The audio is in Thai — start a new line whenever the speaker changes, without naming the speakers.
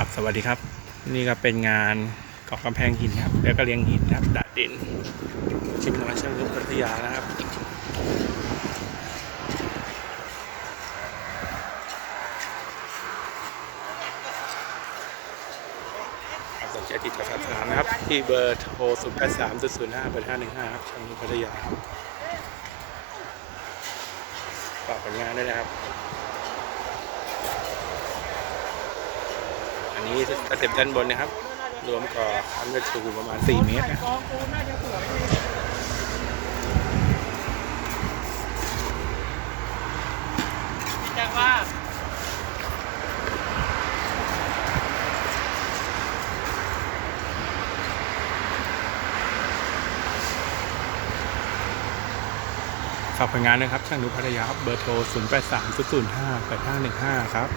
ครับสวัสดีครับ นี่ก็เป็นงานกาะกำแพงหินครับ แล้วก็เรียงหินครับดาดด่นชิมน้อยช่างรุกพัทยานะครับครับสนใจติดต่อสอบถามนะครับ ที่เบอร์โทร0 8 3 0 0 5 8 5 1 5ครับช่างรุกพัทยาครับฝากผลงานด้วยนะครับ นนี้สเต็ปด้านบนนะครับ รวมก่อความยาวสูงประมาณ 4 เมตรนะ
กองปูนน่าจะสวยดีจังว่า
ฝากผลงานด้วยครับ ช่างนุพัทยาครับเบอร์โทร 0 8 3 0 0 5 8 5 1 5 ครับ